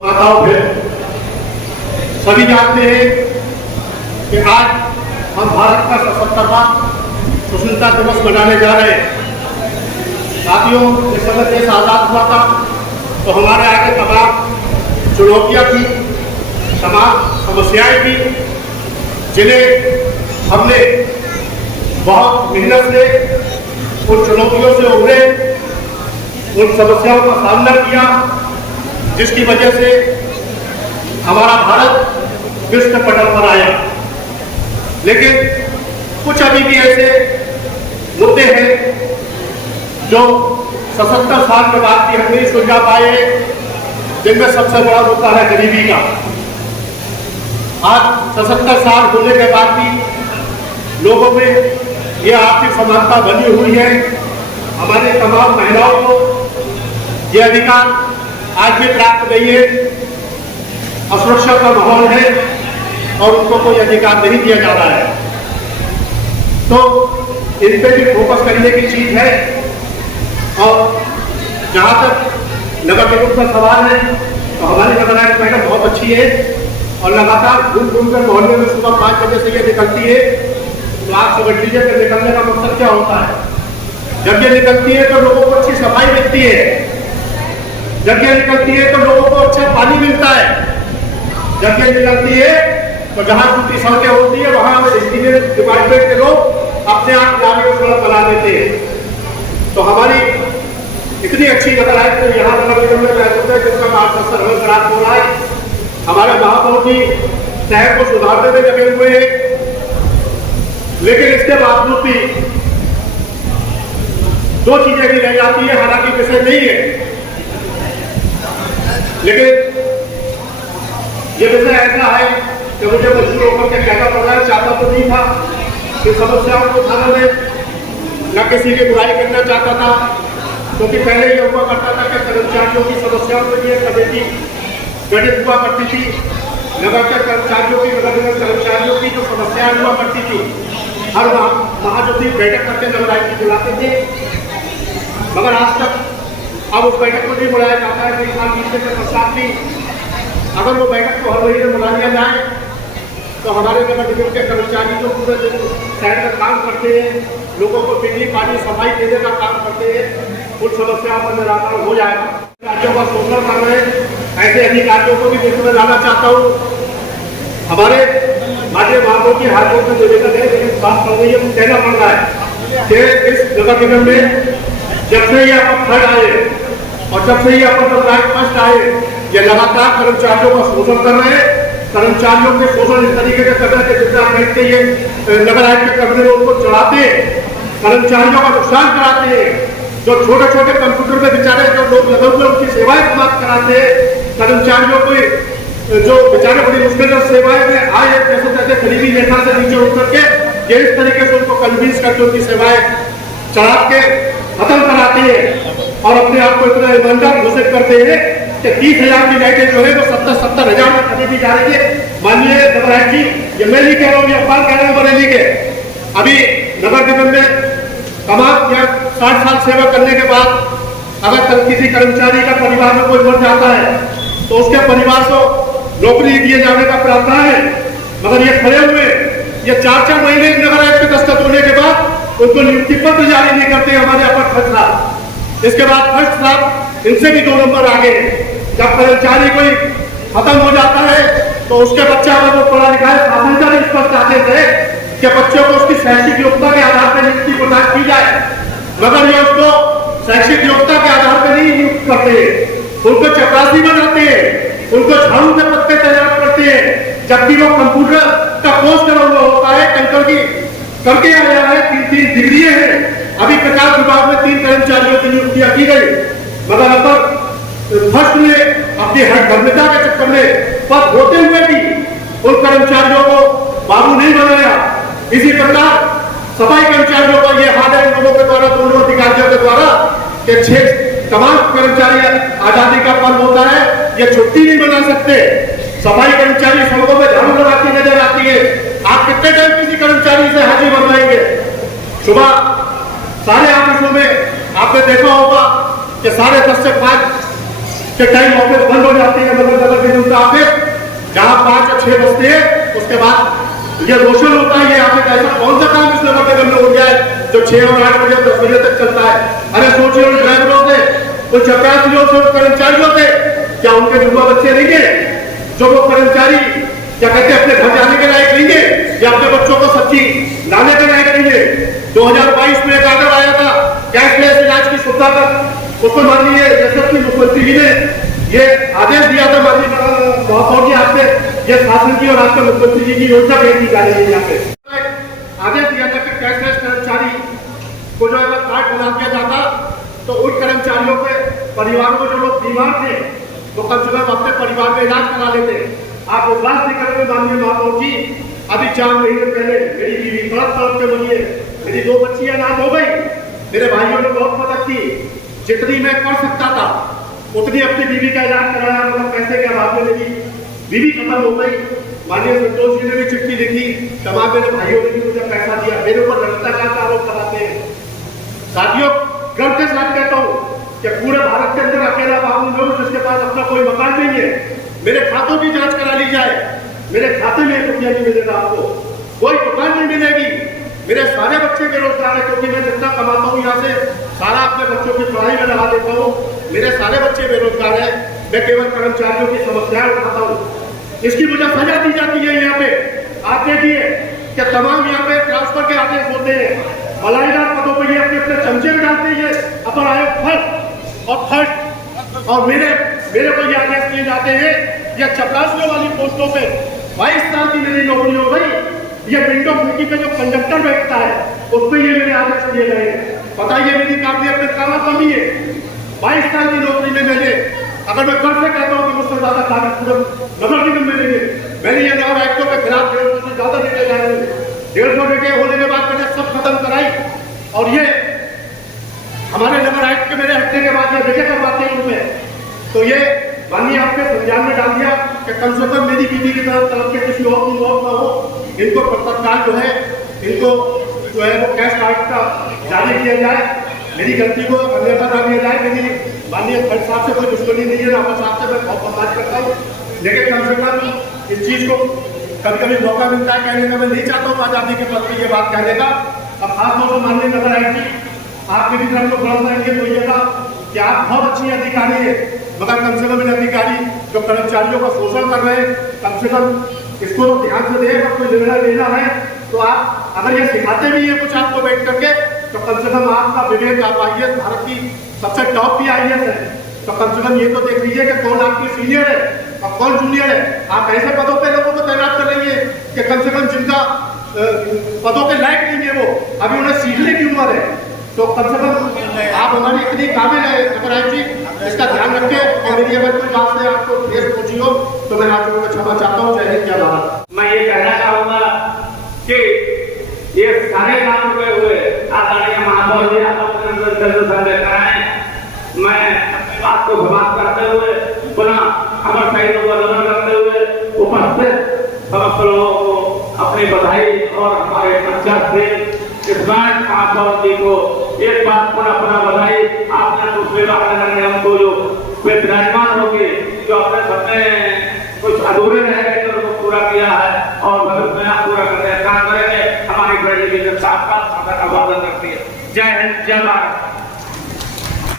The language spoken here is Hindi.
माताओं फिर सभी जानते हैं कि आज हम भारत का 77वां स्वतंत्रता दिवस मनाने जा रहे हैं। साथियों, जब समय देश आज़ाद हुआ था तो हमारे आगे तमाम चुनौतियां थी, तमाम समस्याएं थी, जिन्हें हमने बहुत मेहनत से उन चुनौतियों से उभरे, उन समस्याओं का सामना किया, जिसकी वजह से हमारा भारत विश्व पटल पर आया। लेकिन कुछ अभी भी ऐसे मुद्दे हैं जो 77 साल के बाद भी हम नहीं सुलझा पाए, जिनमें सबसे बड़ा मुद्दा है गरीबी का। आज 77 साल होने के बाद भी लोगों में ये आर्थिक समानता बनी हुई है। हमारे तमाम महिलाओं को ये अधिकार आज भी प्राप्त नहीं है, असुरक्षा का माहौल है और उनको कोई अधिकार नहीं दिया जा रहा है। तो इन पे भी फोकस करने की चीज है। और जहां तक नगर निगम का सवाल है तो हमारी नगर आयुक्त मैडम बहुत अच्छी है और लगातार घूम घूम कर मोहल्ले में सुबह 5 बजे से ये निकलती है। तो आप समझ लीजिए कि निकलने का मकसद क्या होता है। जब ये निकलती है तो लोगों को अच्छी सफाई मिलती है, जब ये निकलती है तो लोगों को अच्छा पानी मिलता है, जब ये निकलती है तो जहां टूटी सड़कें होती है वहां इंजीनियरिंग डिपार्टमेंट के लोग अपने आप नाले को सड़क बना देते हैं। तो हमारी इतनी अच्छी नगर है तो यहाँ नगर निगम में महसूस है जिसका मार्गदर्शन हमें प्राप्त हो रहा है। हमारे महापौर जी शहर को सुधारने में लगे हुए हैं, लेकिन इसके बावजूद भी 2 चीजें भी रह जाती है, हालांकि विषय नहीं है, लेकिन ये विषय ऐसा है कि मुझे मजबूर होकर के कहना पड़ रहा है। चाहता तो नहीं था कि समस्याओं को उठाने में, न किसी की बुराई करना चाहता था, क्योंकि पहले ये हुआ करता था कि कर्मचारियों की समस्याओं के लिए कमेटी गठित हुआ करती थी। नगर के कर्मचारियों की, नगर निगम कर्मचारियों की जो समस्याएं हुआ करती थी, हर माह जो थी बैठक करके नगर आयुक्त बुलाते थे, मगर आज तक अब उस बैठक को नहीं बुलाया जाता है। कई साल बीतने के पश्चात भी अगर वो बैठक को हर महीने बुला लिया जाए तो हमारे नगर निगम के कर्मचारी जो पूरे दिन शहर का काम करते हैं, लोगों को बिजली पानी सफाई देने का काम करते हैं, उन समस्याओं पर निराकरण हो जाएगा। राज्यों का शोषण कर रहे हैं, ऐसे अधिकारियों को भी देखने में लाना चाहता हूँ। हमारे माननीय महापौर की हाईकोर्ट में निवेदन है, लेकिन बात कर रही है, वो कहना पड़ रहा है कि इस नगर निगम में जब से ये अपन फंड आए और जब से ये अपन फर्स्ट आए, ये लगातार कर्मचारियों का शोषण कर रहे हैं। कर्मचारियों के शोषण इस तरीके से कर रहे हैं कि जितना बैठ के ये नगर आयुक्त के कर्मचारी उनको चढ़ाते हैं, कर्मचारियों का नुकसान कराते हैं। जो छोटे छोटे कंप्यूटर में बेचारे जो लोग लगे हुए उनकी सेवाएं समाप्त कराते हैं। कर्मचारियों को जो बेचारे बड़ी मुश्किल से सेवाएं में आए, जैसे तैसे गरीबी रेखा से नीचे उतर के ये इस तरीके से उनको कन्विंस करके उनकी सेवाएं चढ़ा के खत्म कराते हैं और अपने आप को इतना ईमानदार घोषित करते हैं कि 30,000 की लाइटें जो है वो 70,000 में खरीदी जा रही है। माननीय नगर आयुक्त जी, ये मैं नहीं कह रहा हूँ, ये अखबार कह रहे हैं बरेली के। अभी नगर निगम में तमाम 60 साल सेवा करने के बाद अगर किसी कर्मचारी का परिवार में कोई मर जाता है तो उसके परिवार को नौकरी दिए जाने का प्रावधान है, मगर ये खड़े हुए ये 4-4 महीने नगर आयुक्त के दस्तखत होने के बाद उनको नियुक्ति पत्र जारी नहीं करते हमारे अपर फर्स्ट क्लास। इसके बाद फर्स्ट क्लास इनसे भी 2 नंबर आगे। जब कर्मचारी कोई खत्म हो जाता है तो उसके बच्चा अगर वो पढ़ा लिखा है, शासन भी स्पष्ट चाहते थे कि बच्चों को उसकी शैक्षिक योग्यता के आधार पर नियुक्ति प्रदान की जाए, मगर ये उसको शैक्षिक योग्यता के आधार पर नहीं नियुक्त करते, उनको चपरासी बनाते हैं, उनको झाड़ू के पत्ते तैयार करते हैं, जबकि वो कंप्यूटर का कोर्स करा हुआ होता है, टंकर की करके आया है, 3 डिग्री है। अभी प्रकाश विभाग में 3 कर्मचारियों की नियुक्तियां की गई, मगर अपर फर्स्ट में अपनी हठधर्मिता के चक्कर में पद होते हुए भी उन कर्मचारियों को बाबू नहीं बनाया। इसी प्रकार सफाई कर्मचारियों का ये हाल है इन लोगों के द्वारा, दोनों अधिकारियों के द्वारा कि 6 तमाम कर्मचारी आजादी का पर्व होता है, ये छुट्टी नहीं बना सकते। सफाई कर्मचारी सड़कों में झाड़ू लगाती नजर आती है। आप कितने टाइम किसी कर्मचारी से हाजिर बनवाएंगे? सुबह सारे ऑफिसों में आपने देखा होगा कि 10:30 से 5 के टाइम ऑफिस बंद हो जाती है, मतलब जब 6 बजते हैं उसके बाद ये रोशन होता है। ये आपने ऐसा कौन सा काम इस नगर निगम में हो गया है जो 6 और 8 बजे 10 बजे तक चलता है? अरे सोचिए उन ड्राइवरों से, उन चपरासियों से, कर्मचारियों से, क्या उनके जुड़वा बच्चे नहीं है जो वो कर्मचारी क्या कहते हैं अपने घर जाने के लायक नहीं है या अपने बच्चों को सब्जी लाने के लायक नहीं है? 2022 में एक आर्डर आया था कैशलेस इलाज की सुविधा तक, उसको माननीय यशस्वी मुख्यमंत्री जी ने ये आदेश दिया था माननीय महापौर जी आपसे, ये शासन की और आपके मुख्यमंत्री जी की योजना भेज दी जा रही है। यहाँ पे आदेश दिया था कि कैशलेस कर्मचारी को जो है कार्ड बना दिया जाता तो उन कर्मचारियों के परिवार को जो लोग बीमार थे वो कम से कम अपने परिवार में इलाज करा लेते। आप विश्वास नहीं करेंगे माननीय महापौर जी, अभी 4 महीने पहले मेरी बीवी तड़प के बनी है, मेरी 2 बच्चियां अनाथ हो गई। मेरे भाइयों ने बहुत मदद की, जितनी मैं कर सकता था उतनी अपनी बीवी का इलाज कराया, मतलब पैसे के अभाव में मेरी बीवी खत्म हो गई। माननीय संतोष जी ने भी चिट्ठी लिखी, तमाम मेरे भाइयों ने भी मुझे पैसा दिया, मेरे ऊपर भ्रष्टाचार का आरोप लगाते हैं। साथियों, गर्व के साथ कहता हूँ कि पूरे भारत के अंदर अकेला बाबू जो जिसके पास अपना कोई मकान नहीं है, मेरे खातों की जांच करा ली जाए, मेरे खाते में 1 रुपया नहीं मिलेगा, आपको कोई दुकान नहीं मिलेगी। मेरे सारे बच्चे बेरोजगार है क्योंकि मैं जितना कमाता हूँ यहाँ से सारा अपने बच्चों की पढ़ाई में लगा देता हूँ। मेरे सारे बच्चे बेरोजगार है, मैं केवल कर्मचारियों की समस्याएं उठाता हूँ, इसकी मुझे सजा दी जाती है। यहाँ पे आप देखिए कि तमाम यहाँ पे ट्रांसफर के आदेश होते हैं, मलाईदार पदों पर ये अपने अपने चमचे में डालते हैं अपर आयोग फर्स्ट और थर्ड, और मेरे को ये आदेश दिए जाते हैं या चपरासियों वाली पोस्टों पे 22 साल की मेरी नौकरी हो गई, ये विंडो खिड़की पे जो कंडक्टर बैठता है उस पर ये मेरे आदेश दिए गए हैं। बताइए मेरी काबिलियत में कहाँ कमी है? 22 साल की नौकरी में मैंने, अगर मैं कर से कहता हूँ कि मुझसे ज्यादा कागज पूरे नगर निगम में लेंगे, मैंने ये नगर आयुक्तों के खिलाफ 150 से ज्यादा डेटे लाए हैं। 150 डेटे होने के बाद मैंने सब खत्म कराई और ये हमारे नगर आयुक्त के मेरे हटने के बाद ये डेटे करवाते हैं उनमें। तो ये माननीय आपके संज्ञान में डाल दिया कि कम से कम मेरी बीवी की तरफ के किसी और की मौत ना हो, इनको तत्काल जो है इनको जो है वो कैश कार्ड का जारी किया जाए, मेरी गलती को अन्यथा ना लिया जाए। मेरी माननीय खंड साहब से कोई दुश्मनी नहीं है, रावत साहब से मैं बहुत बर्दाश्त करता हूँ, लेकिन कम से कम इस चीज को कभी कभी मौका मिलता है कहने का। मैं नहीं चाहता हूँ आजादी के पद में ये बात कहने का। अब खासतौर पर माननीय नगर आयुक्त जी आपके भी तरफ को भरोसा रखिए बोलिएगा कि आप बहुत अच्छी अधिकारी है, मगर कम से कम इन अधिकारी जो कर्मचारियों का शोषण कर रहे हैं कम से कम इसको ध्यान से दें। अगर कोई निर्णय लेना है तो आप अगर ये सिखाते भी है कुछ आपको बैठ करके तो कम से कम आपका विवेक, आप IAS भारत की सबसे टॉप की IAS है, तो कम से कम ये तो देख लीजिए कि कौन आपकी सीनियर है और कौन जूनियर है। आप ऐसे पदों पे लोगों को तैनात कर रही है कि कम से कम जिनका पदों के लायक नहीं है वो अभी उन्हें सीखने की उम्र है, तो कम से कम आप हमारी इतनी काबिल है नगर आयुक्त जी, इसका ध्यान रखें। और मेरी अगर कोई बात से आपको ठेस पहुंची हो तो मैं आप लोगों को क्षमा चाहता हूँ। जय हिंद, जय भारत। मैं ये कहना चाहूंगा कि ये सारे काम रुके हुए आदरणीय महापौर जी आप अपने कराएं। मैं अपनी बात को समाप्त करते हुए पुनः अमर शहीदों को नमन करते हुए उपस्थित समस्त लोगों को अपनी बधाई और हमारे पंचायत से इस बार महापौर जी को एक बार पुनः बधाई। आपने दूसरे नगर निगम को जो विराजमान होगी जो अपने सपने कुछ अधूरे रह गए थे उनको पूरा किया है और भविष्य में आप पूरा करने का काम करेंगे। हमारी बड़ी साथ साथ अभिवादन करती है। जय हिंद, जय भारत।